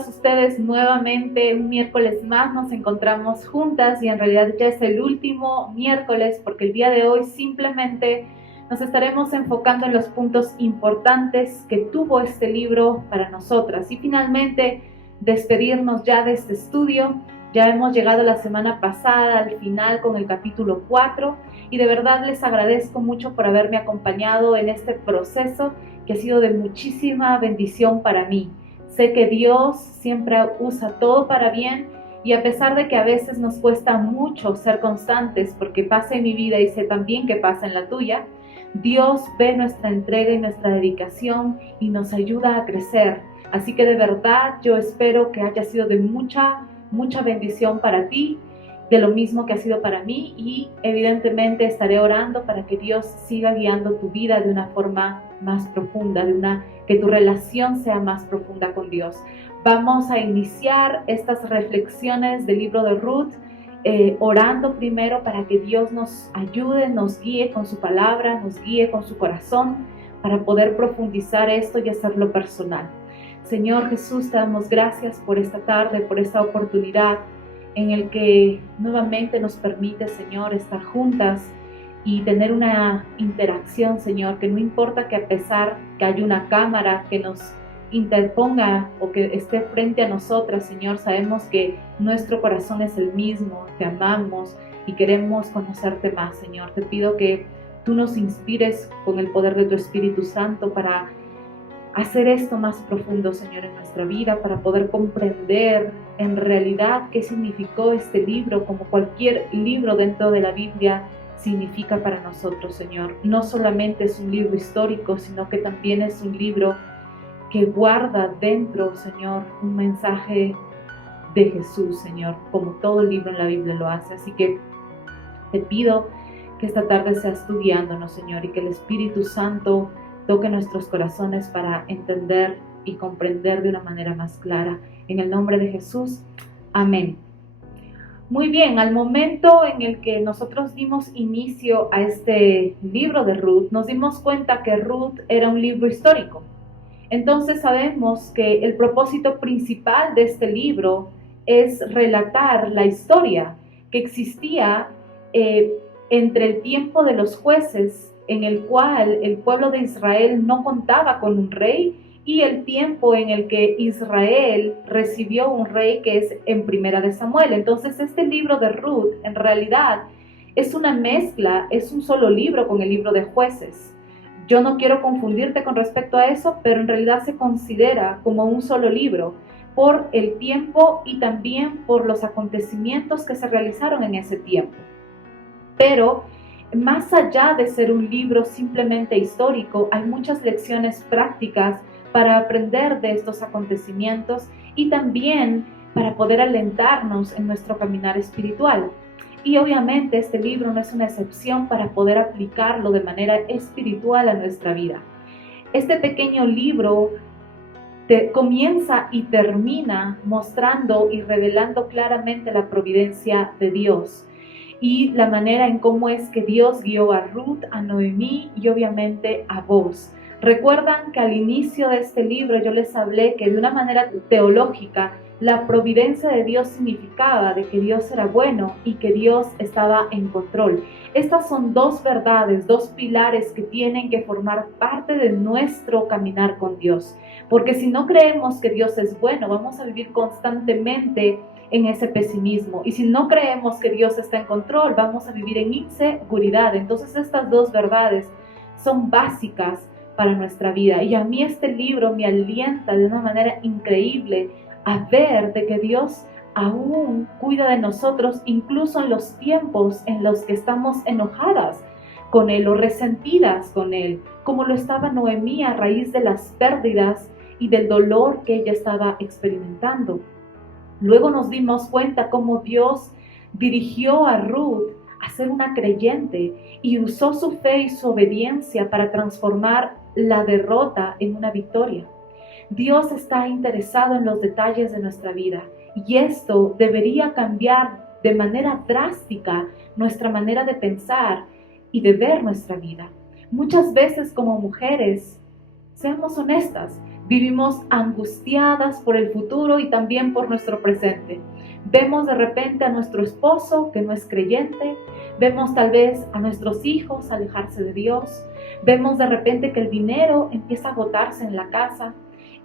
todas ustedes nuevamente. Un miércoles más nos encontramos juntas y en realidad ya es el último miércoles porque el día de hoy simplemente nos estaremos enfocando en los puntos importantes que tuvo este libro para nosotras y finalmente despedirnos ya de este estudio. Ya hemos llegado la semana pasada al final con el capítulo 4 y de verdad les agradezco mucho por haberme acompañado en este proceso que ha sido de muchísima bendición para mí. Sé que Dios siempre usa todo para bien y a pesar de que a veces nos cuesta mucho ser constantes porque pasa en mi vida y sé también que pasa en la tuya, Dios ve nuestra entrega y nuestra dedicación y nos ayuda a crecer. Así que de verdad yo espero que haya sido de mucha bendición para ti, de lo mismo que ha sido para mí, y evidentemente estaré orando para que Dios siga guiando tu vida de una forma más profunda, que tu relación sea más profunda con Dios. Vamos a iniciar estas reflexiones del libro de Ruth orando primero para que Dios nos ayude, nos guíe con su palabra, nos guíe con su corazón para poder profundizar esto y hacerlo personal. Señor Jesús, te damos gracias por esta tarde, por esta oportunidad en el que nuevamente nos permite, Señor, estar juntas y tener una interacción, Señor, que no importa que a pesar que haya una cámara que nos interponga o que esté frente a nosotras, Señor, sabemos que nuestro corazón es el mismo, te amamos y queremos conocerte más, Señor. Te pido que tú nos inspires con el poder de tu Espíritu Santo para hacer esto más profundo, Señor, en nuestra vida, para poder comprender en realidad qué significó este libro, como cualquier libro dentro de la Biblia significa para nosotros, Señor. No solamente es un libro histórico, sino que también es un libro que guarda dentro, Señor, un mensaje de Jesús, Señor, como todo libro en la Biblia lo hace. Así que te pido que esta tarde seas tú guiándonos, Señor, y que el Espíritu Santo toque nuestros corazones para entender y comprender de una manera más clara. En el nombre de Jesús, amén. Muy bien, al momento en el que nosotros dimos inicio a este libro de Ruth, nos dimos cuenta que Ruth era un libro histórico. Entonces sabemos que el propósito principal de este libro es relatar la historia que existía entre el tiempo de los jueces, en el cual el pueblo de Israel no contaba con un rey, y el tiempo en el que Israel recibió un rey, que es en Primera de Samuel. Entonces este libro de Ruth en realidad es una mezcla, es un solo libro con el libro de Jueces. Yo no quiero confundirte con respecto a eso, pero en realidad se considera como un solo libro por el tiempo y también por los acontecimientos que se realizaron en ese tiempo. Pero más allá de ser un libro simplemente histórico, hay muchas lecciones prácticas para aprender de estos acontecimientos y también para poder alentarnos en nuestro caminar espiritual. Y obviamente este libro no es una excepción para poder aplicarlo de manera espiritual a nuestra vida. Este pequeño libro comienza y termina mostrando y revelando claramente la providencia de Dios y la manera en cómo es que Dios guió a Ruth, a Noemí y obviamente a Boaz. Recuerdan que al inicio de este libro yo les hablé que de una manera teológica la providencia de Dios significaba de que Dios era bueno y que Dios estaba en control. Estas son dos verdades, dos pilares que tienen que formar parte de nuestro caminar con Dios. Porque si no creemos que Dios es bueno, vamos a vivir constantemente en ese pesimismo. Y si no creemos que Dios está en control, vamos a vivir en inseguridad. Entonces estas dos verdades son básicas para nuestra vida. Y a mí este libro me alienta de una manera increíble a ver de que Dios aún cuida de nosotros, incluso en los tiempos en los que estamos enojadas con Él o resentidas con Él, como lo estaba Noemí a raíz de las pérdidas y del dolor que ella estaba experimentando. Luego nos dimos cuenta cómo Dios dirigió a Ruth a ser una creyente y usó su fe y su obediencia para transformar la derrota en una victoria. Dios está interesado en los detalles de nuestra vida y esto debería cambiar de manera drástica nuestra manera de pensar y de ver nuestra vida. Muchas veces como mujeres, seamos honestas, Vivimos angustiadas por el futuro y también por nuestro presente. Vemos de repente a nuestro esposo que no es creyente, vemos tal vez a nuestros hijos alejarse de Dios, vemos de repente que el dinero empieza a agotarse en la casa,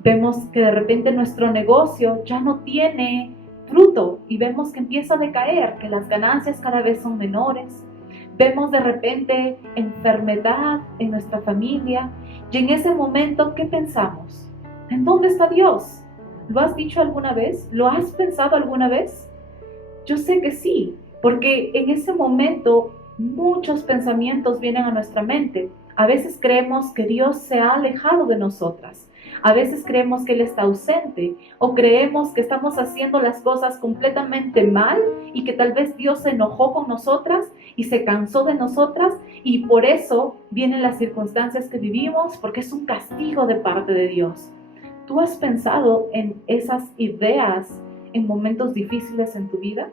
vemos que de repente nuestro negocio ya no tiene fruto y vemos que empieza a decaer, que las ganancias cada vez son menores. Vemos de repente enfermedad en nuestra familia y en ese momento, ¿qué pensamos? ¿En dónde está Dios? ¿Lo has dicho alguna vez? ¿Lo has pensado alguna vez? Yo sé que sí, porque en ese momento muchos pensamientos vienen a nuestra mente. A veces creemos que Dios se ha alejado de nosotras. A veces creemos que Él está ausente o creemos que estamos haciendo las cosas completamente mal y que tal vez Dios se enojó con nosotras y se cansó de nosotras y por eso vienen las circunstancias que vivimos, porque es un castigo de parte de Dios. ¿Tú has pensado en esas ideas en momentos difíciles en tu vida?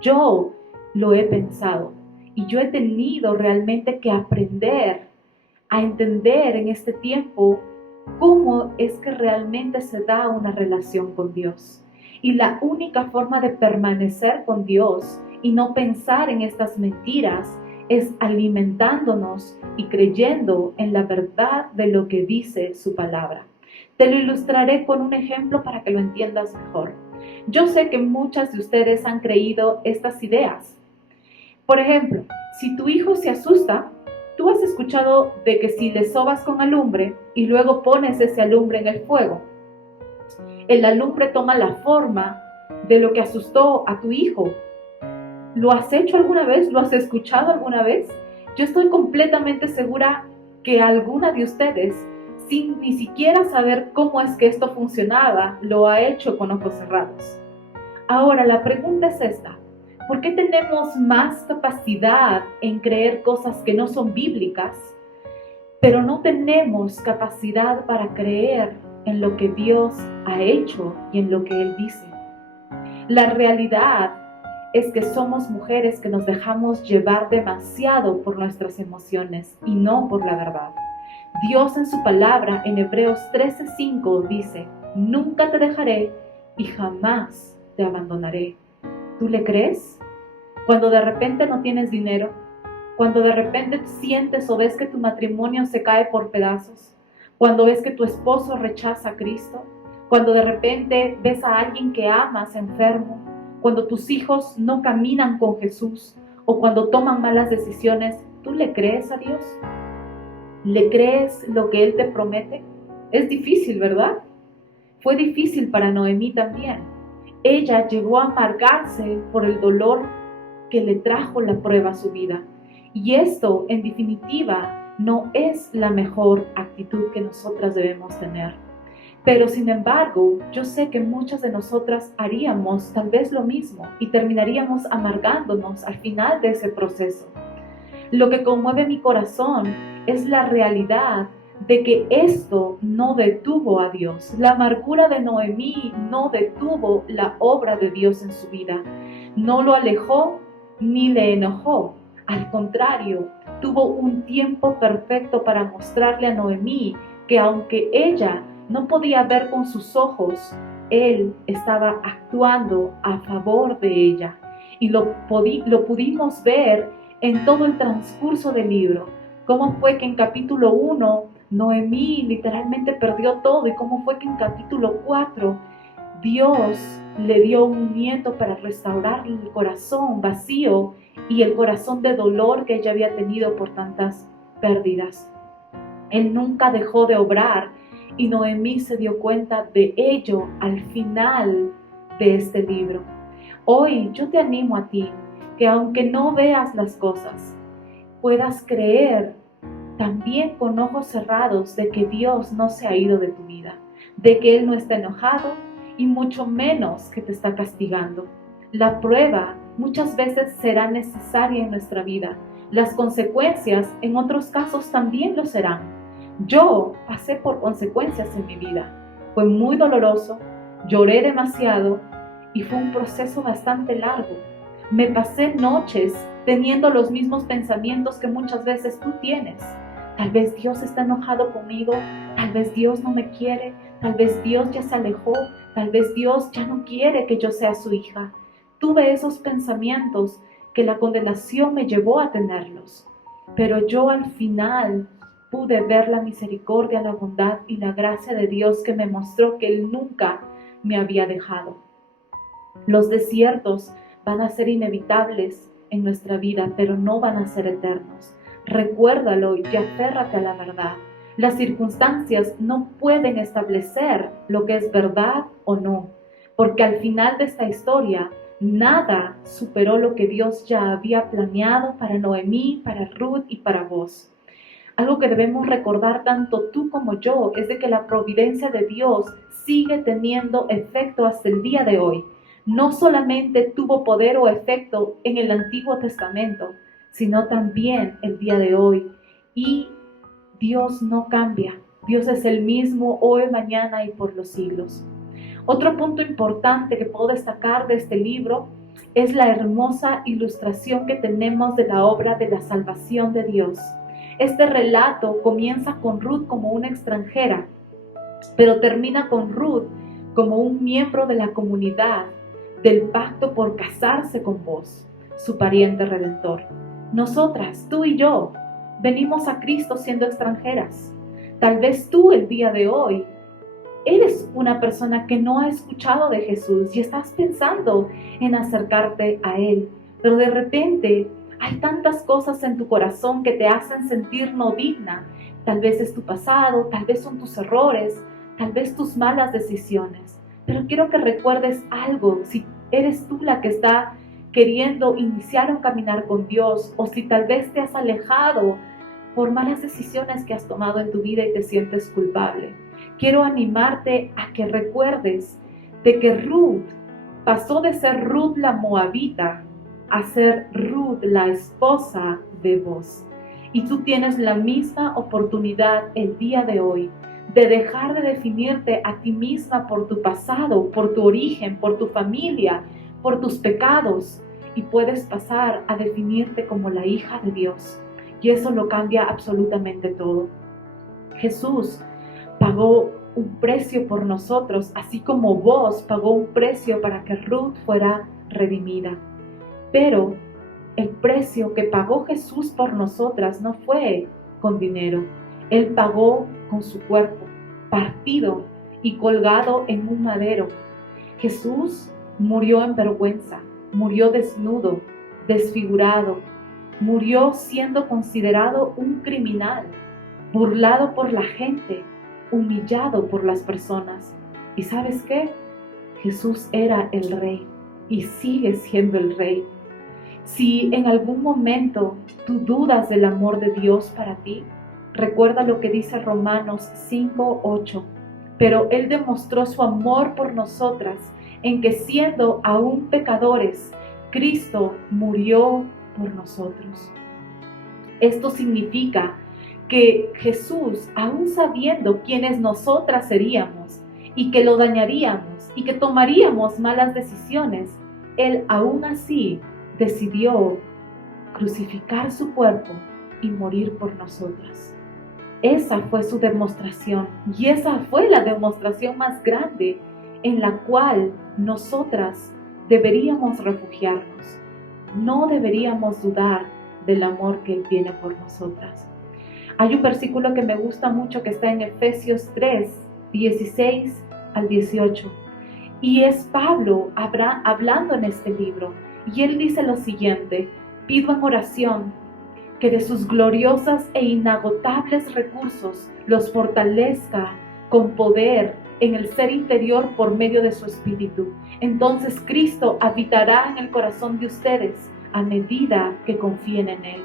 Yo lo he pensado y yo he tenido realmente que aprender a entender en este tiempo cómo es que realmente se da una relación con Dios. Y la única forma de permanecer con Dios y no pensar en estas mentiras es alimentándonos y creyendo en la verdad de lo que dice su palabra. Te lo ilustraré con un ejemplo para que lo entiendas mejor. Yo sé que muchas de ustedes han creído estas ideas. Por ejemplo, si tu hijo se asusta, tú has escuchado de que si le sobas con alumbre y luego pones ese alumbre en el fuego, el alumbre toma la forma de lo que asustó a tu hijo. ¿Lo has hecho alguna vez? ¿Lo has escuchado alguna vez? Yo estoy completamente segura que alguna de ustedes, sin ni siquiera saber cómo es que esto funcionaba, lo ha hecho con ojos cerrados. Ahora, la pregunta es esta. ¿Por qué tenemos más capacidad en creer cosas que no son bíblicas, pero no tenemos capacidad para creer en lo que Dios ha hecho y en lo que Él dice? La realidad es que somos mujeres que nos dejamos llevar demasiado por nuestras emociones y no por la verdad. Dios en su palabra en Hebreos 13:5 dice: nunca te dejaré y jamás te abandonaré. ¿Tú le crees? Cuando de repente no tienes dinero, cuando de repente sientes o ves que tu matrimonio se cae por pedazos, cuando ves que tu esposo rechaza a Cristo, cuando de repente ves a alguien que amas enfermo, cuando tus hijos no caminan con Jesús o cuando toman malas decisiones, ¿tú le crees a Dios? ¿Le crees lo que Él te promete? Es difícil, ¿verdad? Fue difícil para Noemí también. Ella llegó a amargarse por el dolor que le trajo la prueba a su vida. Y esto, en definitiva, no es la mejor actitud que nosotras debemos tener. Pero sin embargo, yo sé que muchas de nosotras haríamos tal vez lo mismo y terminaríamos amargándonos al final de ese proceso. Lo que conmueve mi corazón es la realidad de que esto no detuvo a Dios. La amargura de Noemí no detuvo la obra de Dios en su vida. No lo alejó ni le enojó. Al contrario, tuvo un tiempo perfecto para mostrarle a Noemí que aunque ella no podía ver con sus ojos, Él estaba actuando a favor de ella. Y lo pudimos ver en todo el transcurso del libro. Cómo fue que en capítulo 1 Noemí literalmente perdió todo y cómo fue que en capítulo 4 Dios le dio un nieto para restaurar el corazón vacío y el corazón de dolor que ella había tenido por tantas pérdidas. Él nunca dejó de obrar y Noemí se dio cuenta de ello al final de este libro. Hoy yo te animo a ti que aunque no veas las cosas, puedas creer también con ojos cerrados de que Dios no se ha ido de tu vida, de que Él no está enojado y mucho menos que te está castigando. La prueba muchas veces será necesaria en nuestra vida. Las consecuencias en otros casos también lo serán. Yo pasé por consecuencias en mi vida. Fue muy doloroso, lloré demasiado y fue un proceso bastante largo. Me pasé noches teniendo los mismos pensamientos que muchas veces tú tienes. Tal vez Dios está enojado conmigo, Tal vez Dios no me quiere, tal vez Dios ya se alejó, tal vez Dios ya no quiere que yo sea su hija. Tuve esos pensamientos que la condenación me llevó a tenerlos. Pero yo al final pude ver la misericordia, la bondad y la gracia de Dios que me mostró que Él nunca me había dejado. Los desiertos van a ser inevitables en nuestra vida, pero no van a ser eternos. Recuérdalo y aférrate a la verdad. Las circunstancias no pueden establecer lo que es verdad o no, porque al final de esta historia, nada superó lo que Dios ya había planeado para Noemí, para Ruth y para vos. Algo que debemos recordar tanto tú como yo es de que la providencia de Dios sigue teniendo efecto hasta el día de hoy. No solamente tuvo poder o efecto en el Antiguo Testamento, sino también el día de hoy. Y Dios no cambia. Dios es el mismo hoy, mañana y por los siglos. Otro punto importante que puedo destacar de este libro es la hermosa ilustración que tenemos de la obra de la salvación de Dios. Este relato comienza con Ruth como una extranjera, pero termina con Ruth como un miembro de la comunidad del pacto por casarse con vos, su pariente redentor. Nosotras, tú y yo, venimos a Cristo siendo extranjeras. Tal vez tú el día de hoy eres una persona que no ha escuchado de Jesús y estás pensando en acercarte a Él, pero de repente hay tantas cosas en tu corazón que te hacen sentir no digna. Tal vez es tu pasado, tal vez son tus errores, tal vez tus malas decisiones. Pero quiero que recuerdes algo, si eres tú la que está queriendo iniciar un caminar con Dios, o si tal vez te has alejado por malas decisiones que has tomado en tu vida y te sientes culpable. Quiero animarte a que recuerdes de que Ruth pasó de ser Ruth la moabita a ser Ruth la esposa de Boaz. Y tú tienes la misma oportunidad el día de hoy de dejar de definirte a ti misma por tu pasado, por tu origen, por tu familia, por tus pecados, y puedes pasar a definirte como la hija de Dios. Y eso lo cambia absolutamente todo. Jesús pagó un precio por nosotros, así como Boaz pagó un precio para que Ruth fuera redimida. Pero el precio que pagó Jesús por nosotras no fue con dinero. Él pagó con su cuerpo, partido y colgado en un madero. Jesús murió en vergüenza, murió desnudo, desfigurado, murió siendo considerado un criminal, burlado por la gente, humillado por las personas. ¿Y sabes qué? Jesús era el Rey y sigue siendo el Rey. Si en algún momento tú dudas del amor de Dios para ti, recuerda lo que dice Romanos 5:8. Pero Él demostró su amor por nosotras en que siendo aún pecadores, Cristo murió por nosotros. Esto significa que Jesús, aún sabiendo quiénes nosotras seríamos y que lo dañaríamos y que tomaríamos malas decisiones, Él aún así decidió crucificar su cuerpo y morir por nosotras. Esa fue su demostración y esa fue la demostración más grande en la cual nosotras deberíamos refugiarnos. No deberíamos dudar del amor que Él tiene por nosotras. Hay un versículo que me gusta mucho que está en Efesios 3, 16 al 18. Y es Pablo hablando en este libro. Y él dice lo siguiente: pido en oración que de sus gloriosas e inagotables recursos los fortalezca con poder en el ser interior por medio de su Espíritu. Entonces Cristo habitará en el corazón de ustedes a medida que confíen en Él.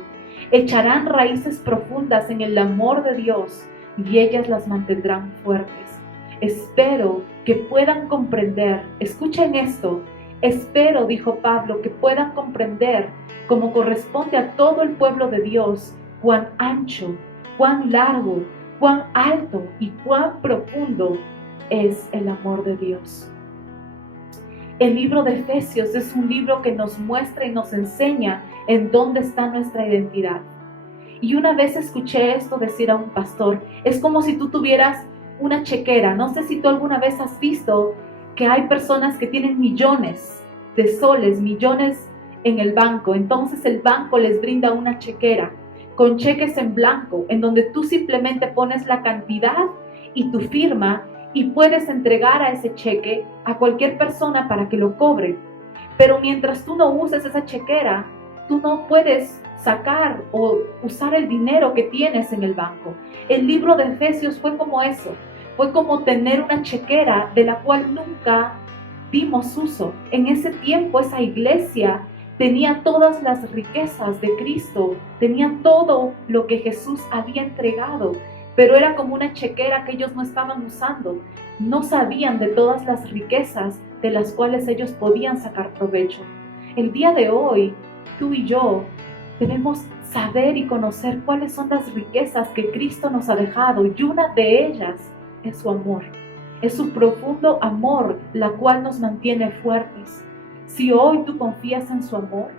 Echarán raíces profundas en el amor de Dios y ellas las mantendrán fuertes. Espero que puedan comprender, escuchen esto, espero, dijo Pablo, que puedan comprender, como corresponde a todo el pueblo de Dios, cuán ancho, cuán largo, cuán alto y cuán profundo es el amor de Dios. El libro de Efesios es un libro que nos muestra y nos enseña en dónde está nuestra identidad. Y una vez escuché esto decir a un pastor, es como si tú tuvieras una chequera. No sé si tú alguna vez has visto que hay personas que tienen millones de soles, millones en el banco. Entonces el banco les brinda una chequera con cheques en blanco, en donde tú simplemente pones la cantidad y tu firma y puedes entregar a ese cheque a cualquier persona para que lo cobre. Pero mientras tú no uses esa chequera, tú no puedes sacar o usar el dinero que tienes en el banco. El libro de Efesios fue como eso, fue como tener una chequera de la cual nunca dimos uso. En ese tiempo esa iglesia tenía todas las riquezas de Cristo, tenía todo lo que Jesús había entregado, pero era como una chequera que ellos no estaban usando. No sabían de todas las riquezas de las cuales ellos podían sacar provecho. El día de hoy, tú y yo debemos saber y conocer cuáles son las riquezas que Cristo nos ha dejado, y una de ellas es su amor. Es su profundo amor la cual nos mantiene fuertes. Si hoy tú confías en su amor,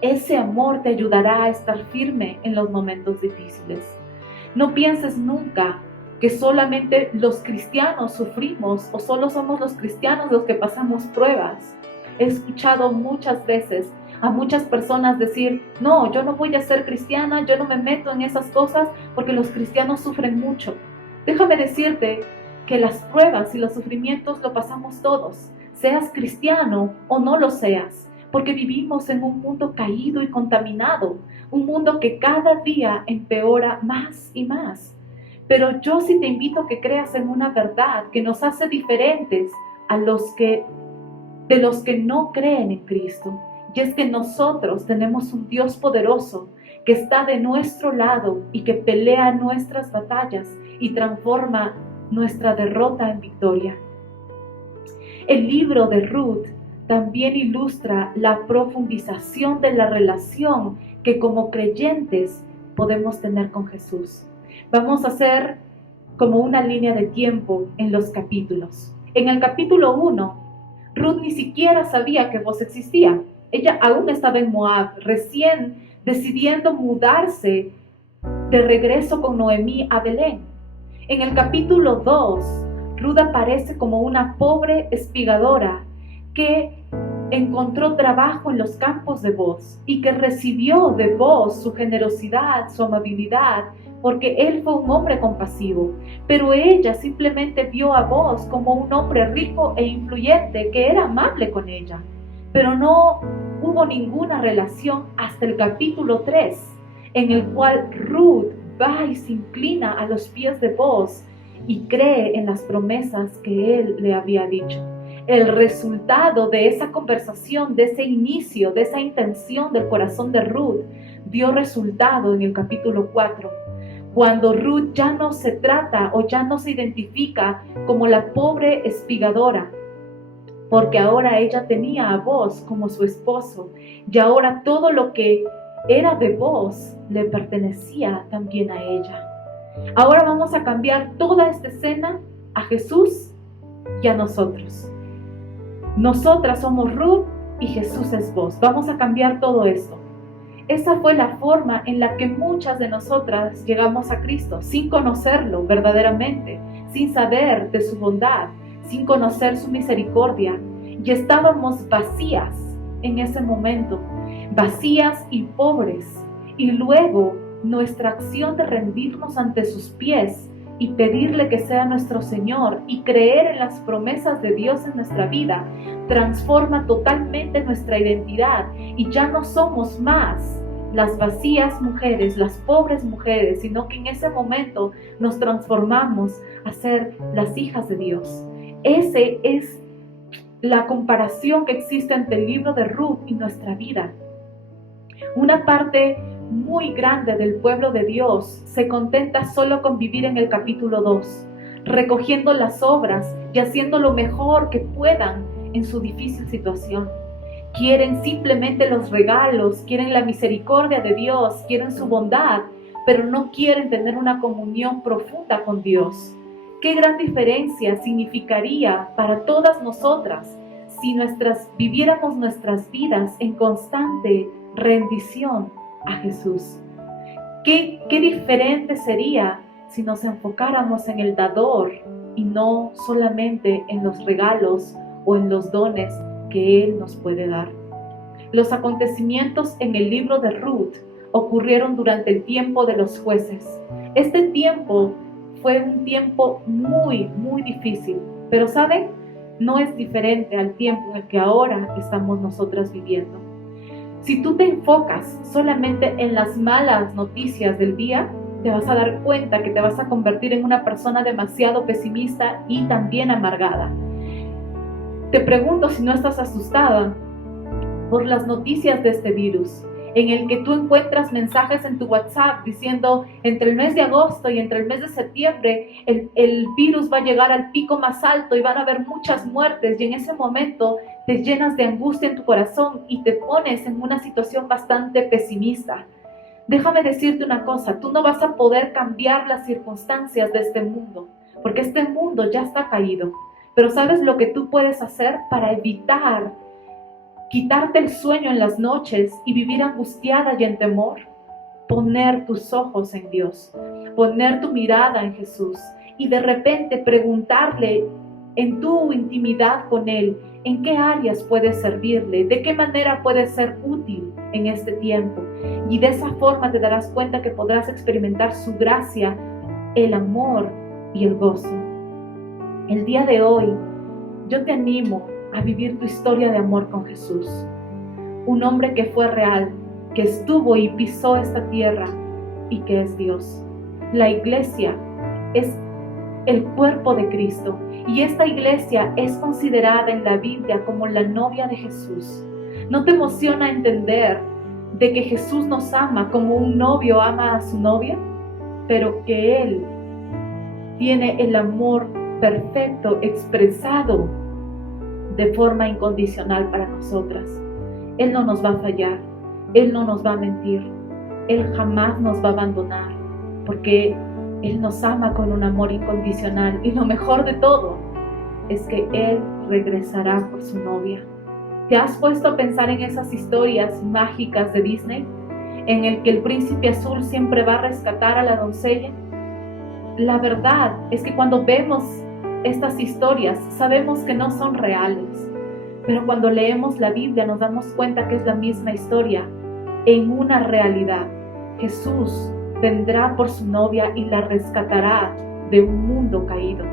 ese amor te ayudará a estar firme en los momentos difíciles. No pienses nunca que solamente los cristianos sufrimos o solo somos los cristianos los que pasamos pruebas. He escuchado muchas veces a muchas personas decir, no, yo no voy a ser cristiana, yo no me meto en esas cosas porque los cristianos sufren mucho. Déjame decirte que las pruebas y los sufrimientos lo pasamos todos, seas cristiano o no lo seas, porque vivimos en un mundo caído y contaminado, un mundo que cada día empeora más y más. Pero yo sí te invito a que creas en una verdad que nos hace diferentes a de los que no creen en Cristo. Y es que nosotros tenemos un Dios poderoso que está de nuestro lado y que pelea nuestras batallas y transforma nuestra derrota en victoria. El libro de Ruth también ilustra la profundización de la relación que como creyentes podemos tener con Jesús. Vamos a hacer como una línea de tiempo en los capítulos. En el capítulo 1, Ruth ni siquiera sabía que Boaz existía. Ella aún estaba en Moab, recién decidiendo mudarse de regreso con Noemí a Belén. En el capítulo 2, Ruth aparece como una pobre espigadora que encontró trabajo en los campos de Boaz y que recibió de Boaz su generosidad, su amabilidad, porque él fue un hombre compasivo. Pero ella simplemente vio a Boaz como un hombre rico e influyente que era amable con ella. Pero no hubo ninguna relación hasta el capítulo 3, en el cual Ruth va y se inclina a los pies de Boaz y cree en las promesas que él le había dicho. El resultado de esa conversación, de ese inicio, de esa intención del corazón de Ruth, dio resultado en el capítulo 4, cuando Ruth ya no se trata o ya no se identifica como la pobre espigadora, porque ahora ella tenía a Boaz como su esposo, y ahora todo lo que era de Boaz le pertenecía también a ella. Ahora vamos a cambiar toda esta escena a Jesús y a nosotros. Nosotras somos Ruth y Jesús es Boaz. Vamos a cambiar todo esto. Esa fue la forma en la que muchas de nosotras llegamos a Cristo, sin conocerlo verdaderamente, sin saber de su bondad, sin conocer su misericordia. Y estábamos vacías en ese momento, vacías y pobres. Y luego nuestra acción de rendirnos ante sus pies y pedirle que sea nuestro Señor y creer en las promesas de Dios en nuestra vida transforma totalmente nuestra identidad, y ya no somos más las vacías mujeres, las pobres mujeres, sino que en ese momento nos transformamos a ser las hijas de Dios. Esa es la comparación que existe entre el libro de Ruth y nuestra vida. Una parte muy grande del pueblo de Dios se contenta solo con vivir en el capítulo 2, recogiendo las obras y haciendo lo mejor que puedan en su difícil situación. Quieren simplemente los regalos, quieren la misericordia de Dios, quieren su bondad, pero no quieren tener una comunión profunda con Dios. ¿Qué gran diferencia significaría para todas nosotras si viviéramos nuestras vidas en constante rendición a Jesús? ¿Qué diferente sería si nos enfocáramos en el dador y no solamente en los regalos o en los dones que Él nos puede dar? Los acontecimientos en el libro de Ruth ocurrieron durante el tiempo de los jueces. Este tiempo fue un tiempo muy, muy difícil, pero ¿saben? No es diferente al tiempo en el que ahora estamos nosotras viviendo. Si tú te enfocas solamente en las malas noticias del día, te vas a dar cuenta que te vas a convertir en una persona demasiado pesimista y también amargada. Te pregunto si no estás asustada por las noticias de este virus, en el que tú encuentras mensajes en tu WhatsApp diciendo entre el mes de agosto y entre el mes de septiembre el virus va a llegar al pico más alto y van a haber muchas muertes, y en ese momento te llenas de angustia en tu corazón y te pones en una situación bastante pesimista. Déjame decirte una cosa, tú no vas a poder cambiar las circunstancias de este mundo, porque este mundo ya está caído. Pero ¿sabes lo que tú puedes hacer para evitar quitarte el sueño en las noches y vivir angustiada y en temor? Poner tus ojos en Dios, poner tu mirada en Jesús y de repente preguntarle en tu intimidad con Él, en qué áreas puedes servirle, de qué manera puedes ser útil en este tiempo. Y de esa forma te darás cuenta que podrás experimentar su gracia, el amor y el gozo. El día de hoy, yo te animo a vivir tu historia de amor con Jesús, un hombre que fue real, que estuvo y pisó esta tierra y que es Dios. La iglesia es el cuerpo de Cristo y esta iglesia es considerada en la Biblia como la novia de Jesús. ¿No te emociona entender de que Jesús nos ama como un novio ama a su novia? Pero que Él tiene el amor perfecto expresado de forma incondicional para nosotras. Él no nos va a fallar, Él no nos va a mentir, Él jamás nos va a abandonar, porque Él nos ama con un amor incondicional, y lo mejor de todo es que Él regresará por su novia. ¿Te has puesto a pensar en esas historias mágicas de Disney, en el que el príncipe azul siempre va a rescatar a la doncella? La verdad es que cuando vemos estas historias sabemos que no son reales, pero cuando leemos la Biblia nos damos cuenta que es la misma historia en una realidad. Jesús vendrá por su novia y la rescatará de un mundo caído.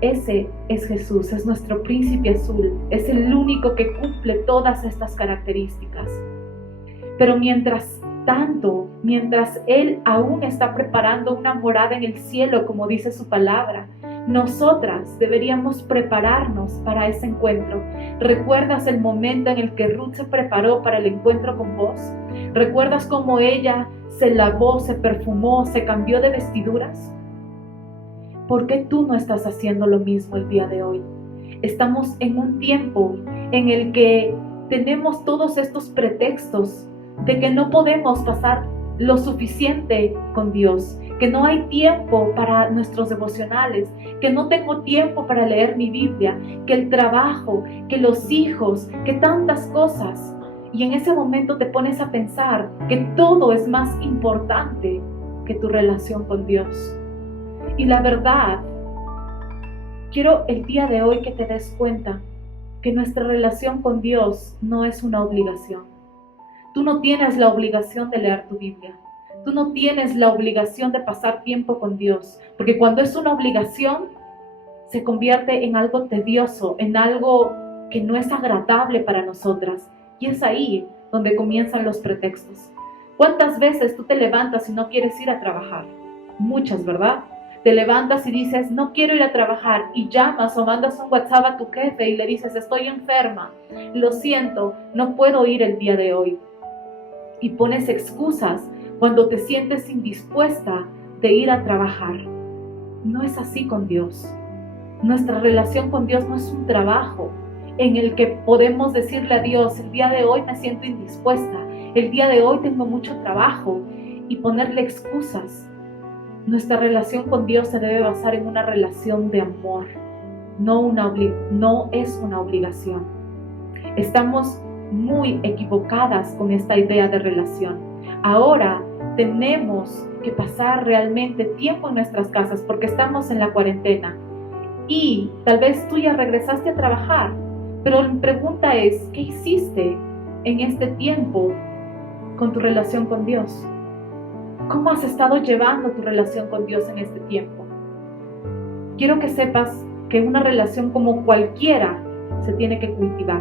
Ese es Jesús, es nuestro príncipe azul, es el único que cumple todas estas características. Pero mientras tanto, mientras Él aún está preparando una morada en el cielo, como dice su palabra, nosotras deberíamos prepararnos para ese encuentro. ¿Recuerdas el momento en el que Ruth se preparó para el encuentro con vos? ¿Recuerdas cómo ella se lavó, se perfumó, se cambió de vestiduras? ¿Por qué tú no estás haciendo lo mismo el día de hoy? Estamos en un tiempo en el que tenemos todos estos pretextos de que no podemos pasar lo suficiente con Dios, que no hay tiempo para nuestros devocionales, que no tengo tiempo para leer mi Biblia, que el trabajo, que los hijos, que tantas cosas. Y en ese momento te pones a pensar que todo es más importante que tu relación con Dios. Y la verdad, quiero el día de hoy que te des cuenta que nuestra relación con Dios no es una obligación. Tú no tienes la obligación de leer tu Biblia. Tú no tienes la obligación de pasar tiempo con Dios, porque cuando es una obligación, se convierte en algo tedioso, en algo que no es agradable para nosotras. Y es ahí donde comienzan los pretextos. ¿Cuántas veces tú te levantas y no quieres ir a trabajar? Muchas, ¿verdad? Te levantas y dices, no quiero ir a trabajar, y llamas o mandas un WhatsApp a tu jefe y le dices, estoy enferma, lo siento, no puedo ir el día de hoy. Y pones excusas cuando te sientes indispuesta de ir a trabajar. No es así con Dios. Nuestra relación con Dios no es un trabajo en el que podemos decirle a Dios, el día de hoy me siento indispuesta, el día de hoy tengo mucho trabajo, y ponerle excusas. Nuestra relación con Dios se debe basar en una relación de amor, no es una obligación. Estamos muy equivocadas con esta idea de relación. Ahora tenemos que pasar realmente tiempo en nuestras casas porque estamos en la cuarentena. Y tal vez tú ya regresaste a trabajar, pero la pregunta es, ¿qué hiciste en este tiempo con tu relación con Dios? ¿Cómo has estado llevando tu relación con Dios en este tiempo? Quiero que sepas que una relación como cualquiera se tiene que cultivar.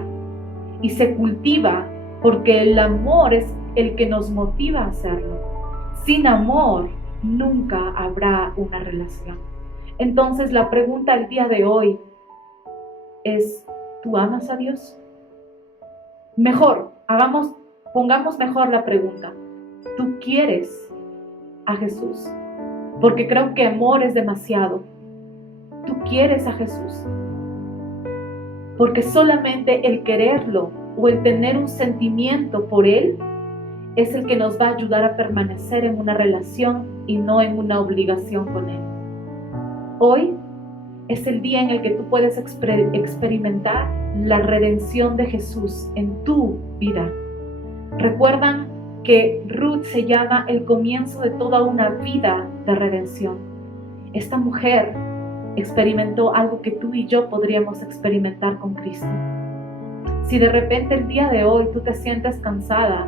Y se cultiva porque el amor es el que nos motiva a hacerlo. Sin amor nunca habrá una relación. Entonces la pregunta al día de hoy es, ¿tú amas a Dios? Mejor, pongamos mejor la pregunta. ¿Tú quieres a Jesús? Porque creo que amor es demasiado. ¿Tú quieres a Jesús? Porque solamente el quererlo o el tener un sentimiento por Él es el que nos va a ayudar a permanecer en una relación y no en una obligación con Él. Hoy es el día en el que tú puedes experimentar la redención de Jesús en tu vida. Recuerdan que Ruth se llama el comienzo de toda una vida de redención. Esta mujer experimentó algo que tú y yo podríamos experimentar con Cristo. Si de repente el día de hoy tú te sientes cansada,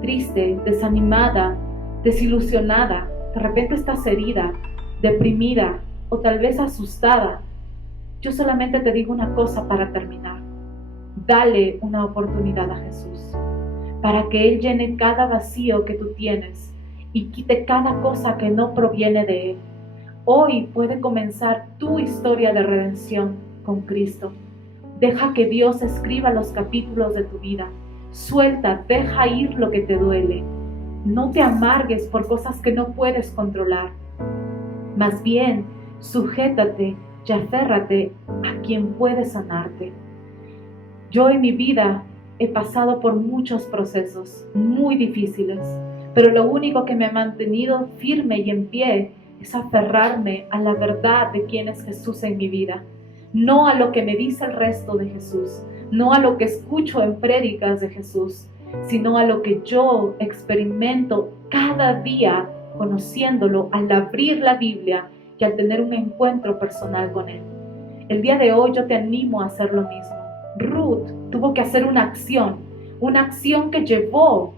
triste, desanimada, desilusionada, de repente estás herida, deprimida o tal vez asustada, yo solamente te digo una cosa para terminar. Dale una oportunidad a Jesús para que Él llene cada vacío que tú tienes y quite cada cosa que no proviene de Él. Hoy puede comenzar tu historia de redención con Cristo. Deja que Dios escriba los capítulos de tu vida. Suelta, deja ir lo que te duele. No te amargues por cosas que no puedes controlar. Más bien, sujétate y aférrate a quien puede sanarte. Yo en mi vida he pasado por muchos procesos muy difíciles, pero lo único que me ha mantenido firme y en pie es aferrarme a la verdad de quién es Jesús en mi vida, no a lo que me dice el resto de Jesús, no a lo que escucho en prédicas de Jesús, sino a lo que yo experimento cada día conociéndolo al abrir la Biblia y al tener un encuentro personal con Él. El día de hoy yo te animo a hacer lo mismo. Ruth tuvo que hacer una acción que llevó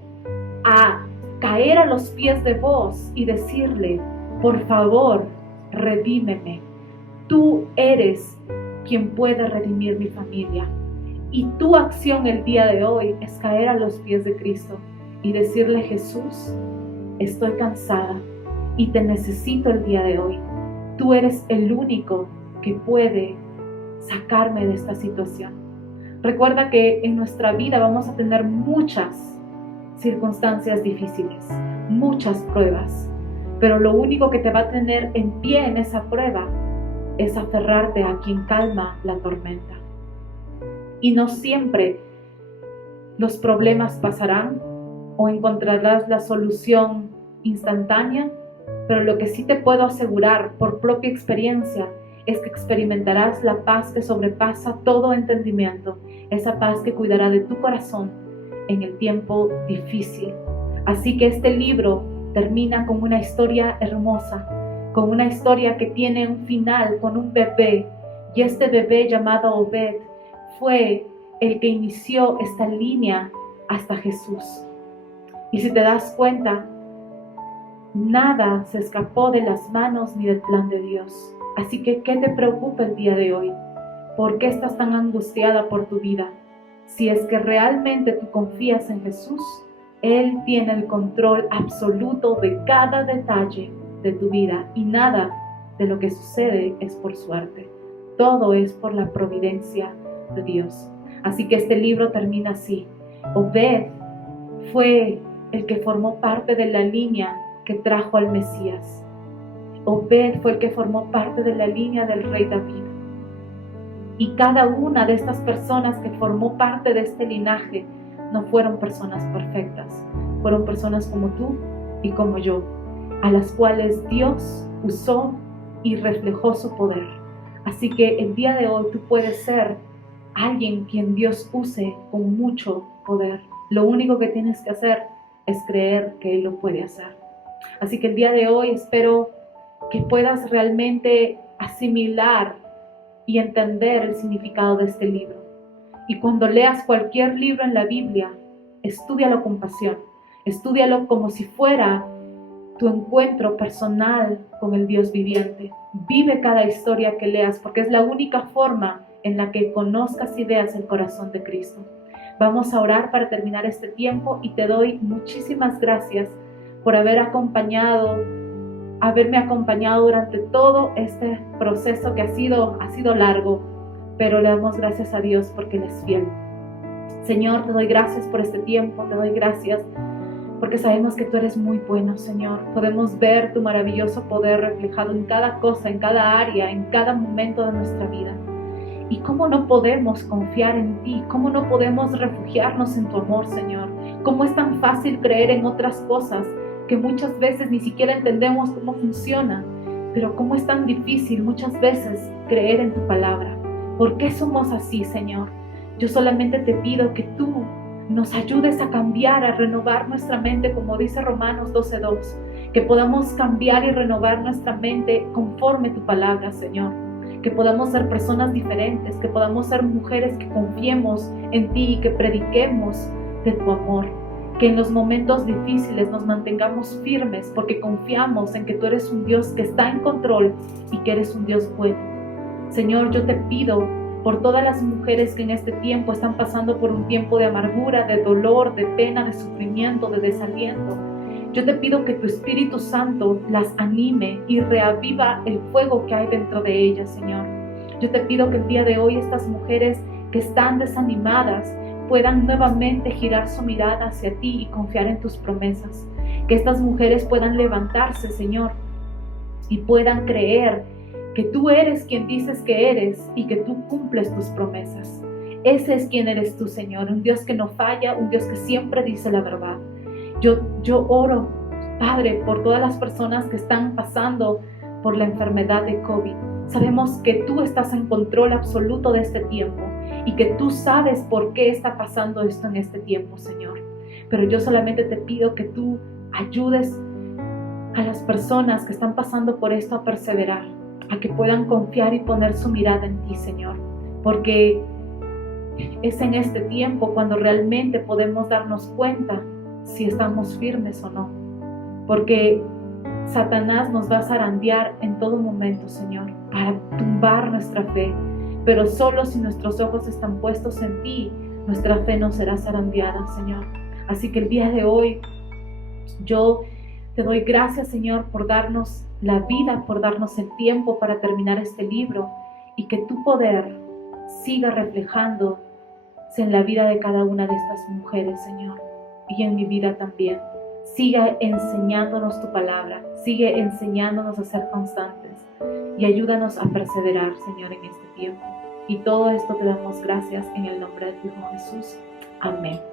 a caer a los pies de Boaz y decirle, por favor, redímeme. Tú eres quien puede redimir mi familia. Y tu acción el día de hoy es caer a los pies de Cristo y decirle, Jesús, estoy cansada y te necesito el día de hoy. Tú eres el único que puede sacarme de esta situación. Recuerda que en nuestra vida vamos a tener muchas circunstancias difíciles, muchas pruebas, pero lo único que te va a tener en pie en esa prueba es aferrarte a quien calma la tormenta. Y no siempre los problemas pasarán o encontrarás la solución instantánea, pero lo que sí te puedo asegurar por propia experiencia es que experimentarás la paz que sobrepasa todo entendimiento, esa paz que cuidará de tu corazón en el tiempo difícil. Así que este libro termina con una historia hermosa, con una historia que tiene un final con un bebé, y este bebé llamado Obed fue el que inició esta línea hasta Jesús. Y si te das cuenta, nada se escapó de las manos ni del plan de Dios. Así que, ¿qué te preocupa el día de hoy? ¿Por qué estás tan angustiada por tu vida? Si es que realmente tú confías en Jesús, Él tiene el control absoluto de cada detalle de tu vida y nada de lo que sucede es por suerte. Todo es por la providencia de Dios. Así que este libro termina así. Obed fue el que formó parte de la línea que trajo al Mesías. Obed fue el que formó parte de la línea del rey David. Y cada una de estas personas que formó parte de este linaje no fueron personas perfectas, fueron personas como tú y como yo, a las cuales Dios usó y reflejó su poder. Así que el día de hoy tú puedes ser alguien quien Dios use con mucho poder. Lo único que tienes que hacer es creer que Él lo puede hacer. Así que el día de hoy espero que puedas realmente asimilar y entender el significado de este libro. Y cuando leas cualquier libro en la Biblia, estúdialo con pasión, estúdialo como si fuera tu encuentro personal con el Dios viviente. Vive cada historia que leas, porque es la única forma en la que conozcas y veas el corazón de Cristo. Vamos a orar para terminar este tiempo y te doy muchísimas gracias por haberme acompañado durante todo este proceso que ha sido largo, pero le damos gracias a Dios porque Él es fiel. Señor, te doy gracias por este tiempo, te doy gracias porque sabemos que tú eres muy bueno, Señor. Podemos ver tu maravilloso poder reflejado en cada cosa, en cada área, en cada momento de nuestra vida. ¿Y cómo no podemos confiar en ti? ¿Cómo no podemos refugiarnos en tu amor, Señor? ¿Cómo es tan fácil creer en otras cosas que muchas veces ni siquiera entendemos cómo funcionan? Pero ¿cómo es tan difícil muchas veces creer en tu palabra? ¿Por qué somos así, Señor? Yo solamente te pido que tú nos ayudes a cambiar, a renovar nuestra mente, como dice Romanos 12:2, que podamos cambiar y renovar nuestra mente conforme tu palabra, Señor. Que podamos ser personas diferentes, que podamos ser mujeres que confiemos en ti y que prediquemos de tu amor. Que en los momentos difíciles nos mantengamos firmes porque confiamos en que tú eres un Dios que está en control y que eres un Dios bueno. Señor, yo te pido por todas las mujeres que en este tiempo están pasando por un tiempo de amargura, de dolor, de pena, de sufrimiento, de desaliento. Yo te pido que tu Espíritu Santo las anime y reaviva el fuego que hay dentro de ellas, Señor. Yo te pido que el día de hoy estas mujeres que están desanimadas puedan nuevamente girar su mirada hacia ti y confiar en tus promesas. Que estas mujeres puedan levantarse, Señor, y puedan creer que tú eres quien dices que eres y que tú cumples tus promesas. Ese es quien eres tú, Señor, un Dios que no falla, un Dios que siempre dice la verdad. Yo oro, Padre, por todas las personas que están pasando por la enfermedad de COVID. Sabemos que tú estás en control absoluto de este tiempo y que tú sabes por qué está pasando esto en este tiempo, Señor. Pero yo solamente te pido que tú ayudes a las personas que están pasando por esto a perseverar, a que puedan confiar y poner su mirada en ti, Señor, porque es en este tiempo cuando realmente podemos darnos cuenta si estamos firmes o no, porque Satanás nos va a zarandear en todo momento, Señor, para tumbar nuestra fe, pero solo si nuestros ojos están puestos en ti, nuestra fe no será zarandeada, Señor. Así que el día de hoy yo te doy gracias, Señor, por darnos la vida, por darnos el tiempo para terminar este libro y que tu poder siga reflejándose en la vida de cada una de estas mujeres, Señor, y en mi vida también. Siga enseñándonos tu palabra, sigue enseñándonos a ser constantes y ayúdanos a perseverar, Señor, en este tiempo. Y todo esto te damos gracias en el nombre de tu Hijo Jesús. Amén.